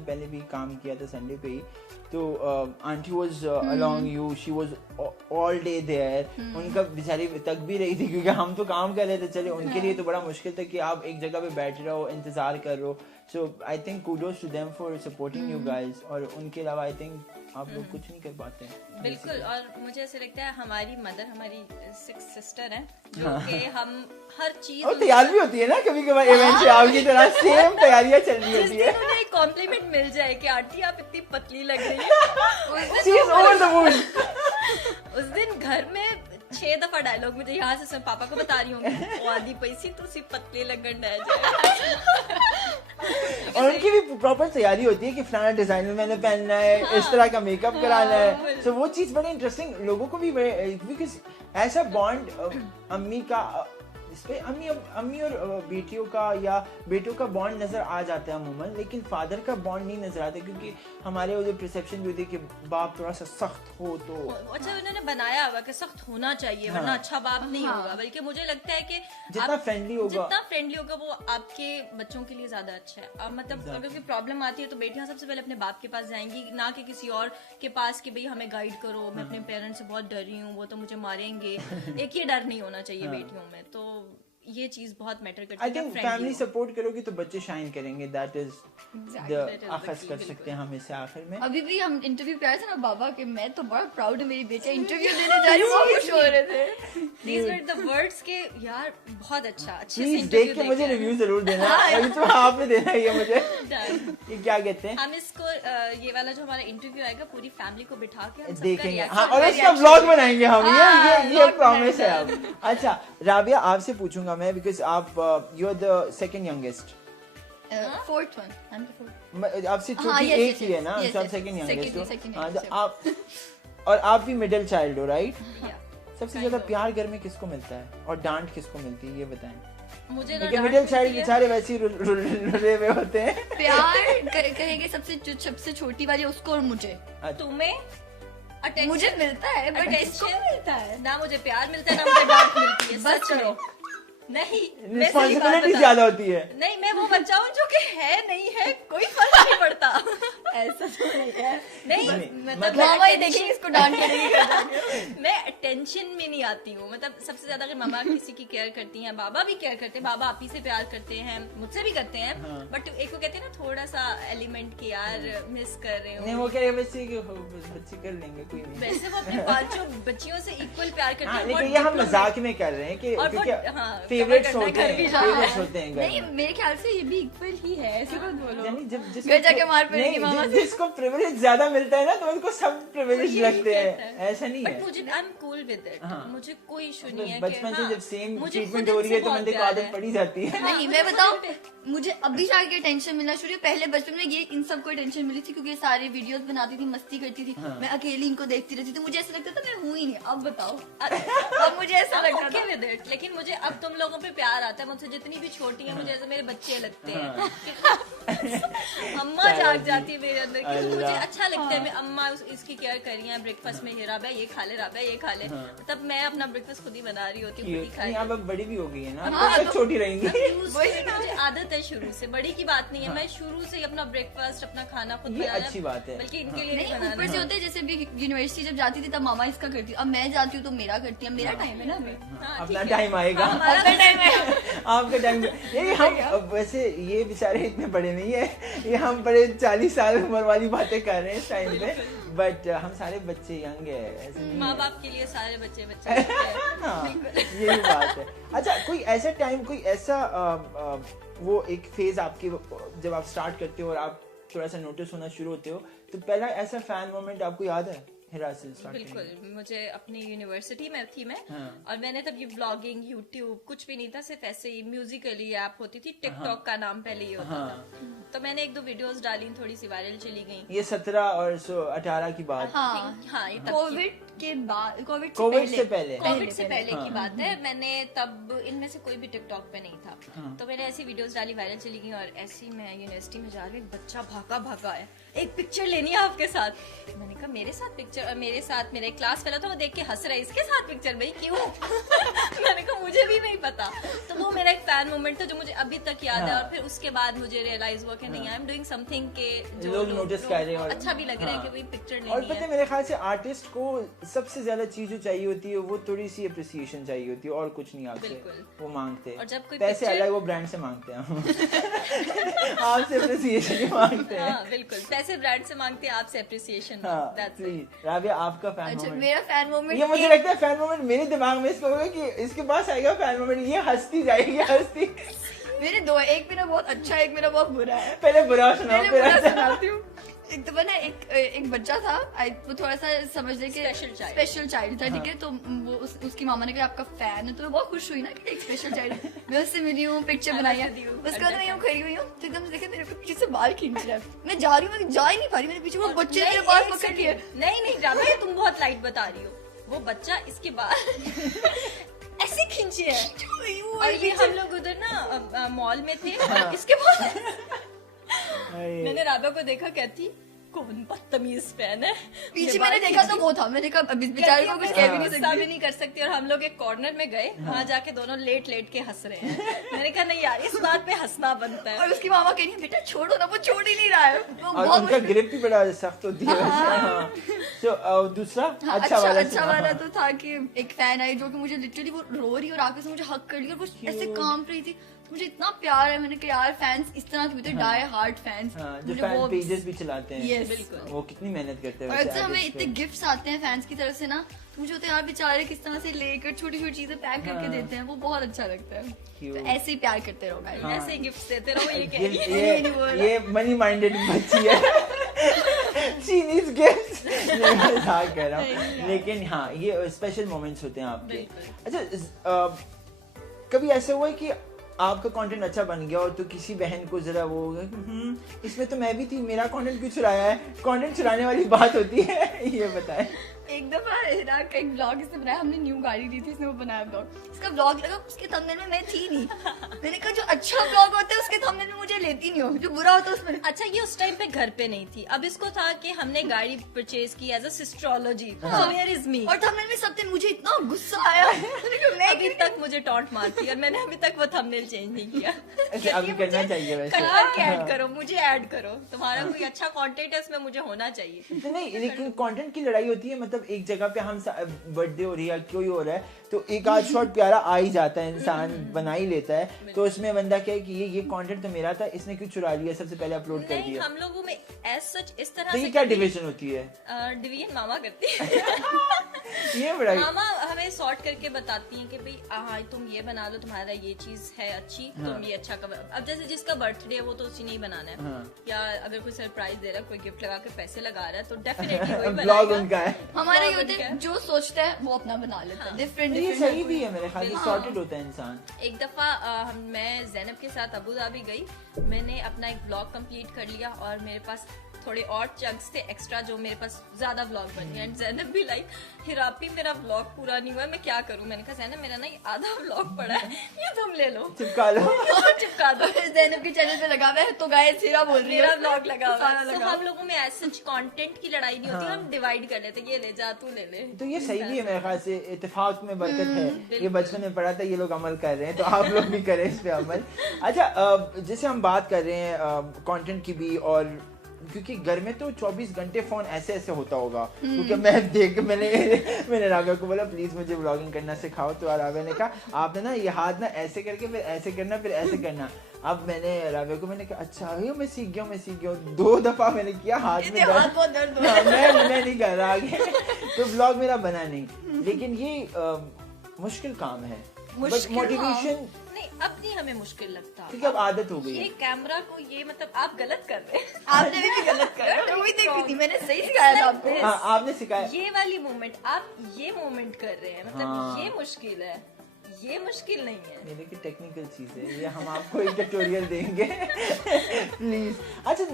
मैंने पहले भी काम किया था संडे पे ही, तो aunty was along you, she was all day there. उनका बेचारी तक भी रही थी क्योंकि हम तो काम कर रहे थे, चले उनके लिए तो बड़ा मुश्किल था कि आप एक जगह पे बैठ रहो, इंतजार कर रहो। So I think kudos to them for supporting you guys. और उनके अलावा आई थिंक आप लोग कुछ नहीं कर पाते हैं बिल्कुल। और मुझे ऐसे लगता है हमारी मदर हमारी 6 सिस्टर हैं जो कि हम हर चीज और तैयार भी होती है ना कभी कभार इवेंट से, आपकी तरह सेम तैयारियां चल रही होती है। उन्हें एक कॉम्प्लीमेंट मिल जाए कि आंटी आप इतनी पतली लग रही है, she is over the moon. उस दिन घर में 6 दफा डायलॉग मुझे यहाँ से सब पापा को बता रही हूँ, आदि पैसी तुसी पतली लगन रह जाए। और उनकी भी प्रॉपर तैयारी होती है कि फलाना डिजाइनर मैंने पहनना है, इस तरह का मेकअप कराना है। सो वो चीज बड़ी इंटरेस्टिंग लोगों को भी, बिकॉज ऐसा बॉन्ड अम्मी का इस पे अम्मी और बेटियों का या बेटों का बॉन्ड नजर आ जाता है अमूमन, लेकिन फादर का बॉन्ड नहीं नजर आता क्योंकि हमारे वो जो परसेप्शन जो थी कि बाप थोड़ा सा सख्त हो तो अच्छा उन्होंने बनाया हुआ कि सख्त होना चाहिए वरना अच्छा बाप नहीं होगा। बल्कि मुझे लगता है कि जितना फ्रेंडली होगा वो आपके बच्चों के लिए ज्यादा अच्छा है। अब मतलब अगर कोई प्रॉब्लम आती है तो बेटियां सबसे पहले अपने बाप के पास जाएंगी, ना कि किसी और के पास कि भाई हमें गाइड करो, मैं अपने पेरेंट्स से बहुत डर रही हूँ, वो तो मुझे मारेंगे। एक ही डर नहीं होना चाहिए बेटियों में, तो ये चीज बहुत मैटर करती है। आई थिंक फैमिली सपोर्ट करोगी तो बच्चे शाइन करेंगे, दैट इज द आखिर कर सकते हैं हम इससे आखिर में। अभी भी हम इंटरव्यू पे आए थे ना बाबा के, मैं तो बड़ा प्राउड है मेरी बेटी इंटरव्यू देने जा रही हूँ, खुश हो रहे थे। These were the words के यार बहुत अच्छा, अच्छे से प्लीज इंटरव्यू देख के मुझे रिव्यू जरूर देना। अभी तो आपने देना है ये मुझे, ये क्या कहते हैं, हम इसको ये वाला जो हमारा इंटरव्यू आएगा पूरी फैमिली को बिठा के हम देखेंगे। हाँ, और इसका व्लॉग बनाएंगे हम, ये प्रॉमिस है अब। अच्छा राबिया आपसे पूछूंगा मैं, बिकॉज आप you are the second youngest, fourth one, I am the fourth. आपसे छोटी एक ही है ना, सब सेकंड यंगेस्ट हो। आप और आप भी मिडिल चाइल्ड हो, राइट? सबसे ज्यादा प्यार घर में किसको मिलता है और डांट किसको मिलती है, ये बताएं मुझे। मिडिल चाइल्ड बेचारे वैसे ही रुले हुए होते हैं। प्यार कहेंगे सबसे छोटी वाली उसको और मुझे। तुम्हें मुझे मिलता है बट इसको मिलता है ना, मुझे प्यार मिलता है ना मुझे डांट मिलती है। सच करो नहीं, रिस्पॉन्सिबिलिटी ज्यादा होती है। नहीं, मैं वो बच्चा हूँ जो कि है नहीं है कोई फर्क नहीं पड़ता। ऐसा तो नहीं है। नहीं मतलब मामा ही देखेंगे इसको डांट करेंगे। मैं अटेंशन में नहीं आती हूँ। मतलब सबसे ज्यादा अगर मामा किसी की केयर करती हैं, बाबा भी केयर करते हैं, बाबा आप ही से प्यार करते हैं, मुझसे भी करते हैं। बट एक को कहते हैं ना थोड़ा सा एलिमेंट की यार मिस कर रहे हो। नहीं वो कह रहे बच्चे कर लेंगे, कोई नहीं। वैसे वो अपने 5 बच्चियों से इक्वल प्यार करते हैं। लेकिन ये हम मजाक में कर रहे हैं कि फेवरेट्स होते हैं। नहीं मेरे ख्याल से ये भी इक्वल ही है, ऐसे मत बोलो। यानी जब घर जाके मार पड़ेगी मामा से। जिसको प्रिविलेज ज्यादा मिलता है ना तो उनको सब प्रिविलेज लगते हैं, ऐसा नहीं है। बट मुझे I am cool with it, मुझे कोई इशू नहीं है। बचपन से जब सेम ट्रीटमेंट हो रही है तो बंदे को आदत पड़ी जाती है। नहीं मैं बताऊं, मुझे अभी जाके टेंशन मिलना शुरू हुई। पहले बचपन में ये इन सबको टेंशन मिली थी क्योंकि सारे वीडियोस बनाती थी, मस्ती करती थी, मैं अकेली इनको देखती रहती थी, मुझे ऐसा लगता था मैं हूँ ही नहीं। अब बताओ अब मुझे ऐसा लगता था विद इट। लेकिन मुझे अब तुम लोगों पे प्यार आता है, मुझसे जितनी भी छोटी है मुझे ऐसे मेरे बच्चे लगते हैं। अम्मा जाग जाती है मेरे अंदर कि मुझे अच्छा लगता है। मैं अम्मा इसकी केयर कर रही है, ब्रेकफास्ट में राबिया ये खा ले, राबिया ये खा ले, तब मैं अपना ब्रेकफास्ट खुद ही बना रही होती हूँ, खुद ही खाई। अब बड़ी भी हो गई है ना, तो छोटी रहेंगी। मुझे आदत है शुरू से, बड़ी की बात नहीं है। मैं शुरू से अपना ब्रेकफास्ट अपना खाना खुद बनाना, अच्छी बात है। बल्कि इनके लिए नहीं ऊपर से होते जैसे भी यूनिवर्सिटी जब जाती थी तब मामा इसका करती, अब मैं जाती हूँ तो मेरा करती है। मेरा टाइम है ना, अपना टाइम आएगा, अपना टाइम है, आपका टाइम। ये हम वैसे ये बेचारे इतने बड़े नहीं है, ये हम बड़े 40 साल उम्र वाली बातें कर रहे हैं इस टाइम पे, बट हम सारे बच्चे यंग है, ऐसे नहीं। माँ बाप के लिए सारे बच्चे हाँ यही बात है। अच्छा कोई ऐसा टाइम, कोई ऐसा वो एक फेज आपकी जब आप स्टार्ट करते हो और आप थोड़ा सा नोटिस होना शुरू होते हो, तो पहला ऐसा फैन मोमेंट आपको याद है? बिल्कुल, मुझे अपनी यूनिवर्सिटी में थी मैं, और मैंने तब ये ब्लॉगिंग, यूट्यूब कुछ भी नहीं था, सिर्फ ऐसे ही म्यूजिकली ऐप होती थी, टिकटॉक का नाम पहले ही होता था। तो मैंने 1-2 वीडियोस डाली, थोड़ी सी वायरल चली गई। ये 17 और 18 की बात। हाँ ये कोविड के बाद, कोविड से पहले की बात है। मैंने तब इनमें से कोई भी टिकटॉक पे नहीं था, तो मैंने ऐसी वीडियोस डाली, वायरल चली गई। और ऐसी मैं यूनिवर्सिटी में जा रही हूँ, एक बच्चा भागा है, एक पिक्चर लेनी है आपके साथ। मैंने कहा मेरे साथ पिक्चर, और मेरे साथ मेरा एक क्लास फेलो था, वो देख के हंस रहा है, इसके साथ पिक्चर भाई क्यों? मैंने कहा मुझे भी नहीं पता। तो वो मेरा एक फैन मोमेंट था जो मुझे अभी तक याद है। और फिर उसके बाद मुझे रियलाइज हुआ कि नहीं, आई एम डूइंग समथिंग के जो लोग नोटिस कर रहे हैं और अच्छा भी लग रहा है कि भाई पिक्चर और लेनी पता है है। मेरे ख्याल से आर्टिस्ट को सबसे ज्यादा चीज जो चाहिए होती है वो थोड़ी सी अप्रिसिएशन चाहिए होती है, और कुछ नहीं आपसे बिल्कुल। वो मांगते हैं। और जब कोई पैसे picture- अलग वो ब्रांड से मांगते हैं आपसे अप्रिसिएशन ही मांगते हैं। हाँ बिल्कुल, पैसे ब्रांड से मांगते हैं, आपसे अप्रिसिएशन। हाँ That's it. प्लीज राबिया आपका फैन अच्छा मोमेंट। मेरा फैन मोमेंट ये मुझे लगता है फैन मोमेंट मेरे दिमाग में इसका होगा कि इसके पास आएगा फैन मोमेंट, ये हंसती जाएगी हंसती। मेरे दो, एक मेरा बहुत अच्छा है, एक मेरा बहुत बुरा है। पहले बुरा सुनाओ पहले फिर बुरा अच्छा। सुनाती हूँ। एक तो ना एक बच्चा था, वो थोड़ा सा समझ ले कि स्पेशल चाइल्ड था, ठीक है। तो वो उसकी मामा ने कहा आपका फैन है, तो मैं बहुत खुश हुई ना कि एक स्पेशल चाइल्ड। मैं उससे मिली हूँ, पिक्चर बनाई है। उसके बाद मैं यूँ खड़ी हुई हूँ, तो एकदम से देखे मेरे को पीछे से बाल खींच रहा है। मैं जा रही हूँ, मैं जा ही नहीं पा रही, मेरे पीछे वो बच्चे मेरे बाल पकड़ लिए। नहीं राबिया, तुम बहुत लाइट बता रही हो। वो बच्चा इसके बाल ऐसे खींचे है। और ये हम लोग उधर ना मॉल में थे, इसके बाद मैंने राबिया को देखा, कहती कौन बदतमीज फैन है। पीछे मैंने देखा तो वो था, मैंने कहा अब इस बेचारे को कुछ कह भी नहीं गुस्सा भी नहीं कर सकती। और हम लोग एक कॉर्नर में गए, वहाँ जाके दोनों लेट के हंस रहे हैं। मैंने कहा नहीं यार, इस बात पे हंसना बनता है। और उसकी मामा कह रही है बेटा छोड़ो ना, वो छोड़ ही नहीं रहा है। वो और बहुत उनका ग्रिप भी बड़ा सख्त होती है वैसे। हाँ। तो दूसरा अच्छा वाला तो था कि एक फैन आई जो कि मुझे लिटरली वो रो रही और आके से मुझे हक कर लिया और वो ऐसे कांप रही थी। मुझे इतना प्यार है, मैंने कहा यार फैंस इस तरह के होते हैं, डाई हार्ड फैंस जो फैन पेजेस भी चलाते हैं। Yes. बिल्कुल। वो कितनी मेहनत करते हैं और वैसे अक्सर हमें artist इतने पे। गिफ्ट्स आते हैं फैंस की तरफ से ना, तो मुझे होता है यार बेचारे किस तरह से लेकर छोटी छोटी चीजें पैक करके देते हैं, वो बहुत अच्छा लगता है। तो ऐसे ही प्यार करते रहो गाइस। ऐसे ही गिफ्ट देते रहो, ये कह रही है। ये मनी माइंडेड बच्ची है। She needs gifts। नहीं, मैं मजाक कर रहा हूँ, लेकिन हाँ ये स्पेशल मोमेंट्स होते हैं आपके। अच्छा कभी ऐसा हुआ है कि आपका कंटेंट अच्छा बन गया और तो किसी बहन को जरा वो होगा कि इसमें तो मैं भी थी, मेरा कंटेंट क्यों चुराया है? कंटेंट चुराने वाली बात होती है, ये बताएं। एक दफा हिरा का एक ब्लॉग इसने बनाया, हमने न्यू गाड़ी ली थी, इसने वो बनाया ब्लॉग। इसका ब्लॉग लगा, उसके थंबनेल में मैं थी नहीं। मैंने कहा जो अच्छा ब्लॉग होता है उसके थंबनेल में मुझे लेती नहीं हो, जो बुरा होता है उसमें। अच्छा ये उस टाइम पे घर पे नहीं थी, अब इसको था कि हमने गाड़ी परचेज की एज अ सिस्ट्रोलॉजी, सो हियर इज मी। और थंबनेल में सब दिन मुझे इतना गुस्सा आया। मैं अभी तक मुझे टॉन्ट मारती है और मैंने अभी तक वो थंबनेल चेंज नहीं किया। ऐसे अभी करना चाहिए वैसे। कट करके ऐड करो, मुझे ऐड करो, तुम्हारा कोई अच्छा कंटेंट है उसमें मुझे होना चाहिए। तो नहीं, लेकिन कंटेंट की लड़ाई होती है। मतलब एक जगह पे हम बर्थडे हो रही है, कोई हो रहा है, तो एक आध शॉट प्यारा आ ही जाता है, इंसान बना ही लेता है। तो उसमें बंदा क्या है कि ये कंटेंट तो मेरा था, इसने क्यों चुरा लिया, सबसे पहले अपलोड कर नहीं, दिया। हम लोगों में एज सच इस तरह तो से ये क्या डिवीजन होती है? डिवीजन मामा करती है। ये बड़ा मामा हमें सॉर्ट करके बताती हैं कि भाई हाँ तुम ये बना लो, तुम्हारा ये चीज है अच्छी, तुम ये अच्छा कवर। अब जैसे जिसका बर्थडे है वो तो उसी ने ही बनाना है, या अगर कोई सरप्राइज दे रहा है, कोई गिफ्ट लगा के पैसे लगा रहा है तो डेफिनेटली वही ब्लॉग बनाएगा। उनका है। हमारा ये Vlog होता उनका है है। जो सोचता है वो अपना बना लेता है, डिफरेंट ये सही भी है मेरे ख्याल से, हाँ। सॉर्टेड होता है इंसान। एक दफा मैं जैनब के साथ अबू धाबी गई, मैंने अपना एक ब्लॉग कंप्लीट कर लिया और मेरे पास थोड़े और चंक्स थे एक्स्ट्रा जो मेरे पास ज्यादा ब्लॉग बन गए। एंड जैनब भी लाइक हिरापी मेरा ब्लॉग पूरा नहीं हुआ, मैं क्या करूं? मैंने कहा जैनब मेरा ना ये आधा ब्लॉग पड़ा है, ये तुम ले लो, चिपका लो। चिपका दो। जैनब के चैनल पे लगा हुआ है तो गाइस हिरा बोल रही है मेरा ब्लॉग लगा हुआ सारा है। तो लगा। हम लोगों में ऐसे कंटेंट की लड़ाई नहीं होती, हम डिवाइड कर लेते, ये ले जा, तू ले ले। तो ये सही भी है मेरे ख्याल से, इत्तेफाक में बरकत है। ये बचपन में पढ़ा था, ये लोग अमल कर रहे हैं, तो आप लोग भी करें इस पे अमल। अच्छा जैसे हम बात कर रहे हैं कंटेंट की भी, और क्योंकि घर में तो 24 घंटे फोन ऐसे ऐसे होता होगा, क्योंकि मैंने राबिया को बोला प्लीज मुझे व्लॉगिंग करना सिखाओ, तो राबिया ने कहा आपने ना ये हाथ ना ऐसे करके फिर ऐसे करना फिर ऐसे करना। अब मैंने राबिया को मैंने कहा अच्छा मैं सीख गया 2 दफा मैंने किया, हाथ में हाथ बहुत दर्द हो रहा है। मैं नहीं कर रहा आगे। तो ब्लॉग मेरा बना नहीं, लेकिन ये मुश्किल काम है, बट मोटिवेशन नहीं, अब नहीं हमें मुश्किल लगता, क्योंकि अब आदत हो गई ये है। कैमरा को ये मतलब आप गलत कर रहे हैं। आपने भी गलत करा, मैं वही देख रही थी, मैंने सही सिखाया था आपको। हाँ आपने सिखाया। ये वाली मोमेंट, आप ये मोमेंट कर रहे हैं, मतलब हाँ। ये मुश्किल है, ये मुश्किल नहीं है। मेरे की टेक्निकल चीज है ये, हम आपको एक ट्यूटोरियल देंगे प्लीज। अच्छा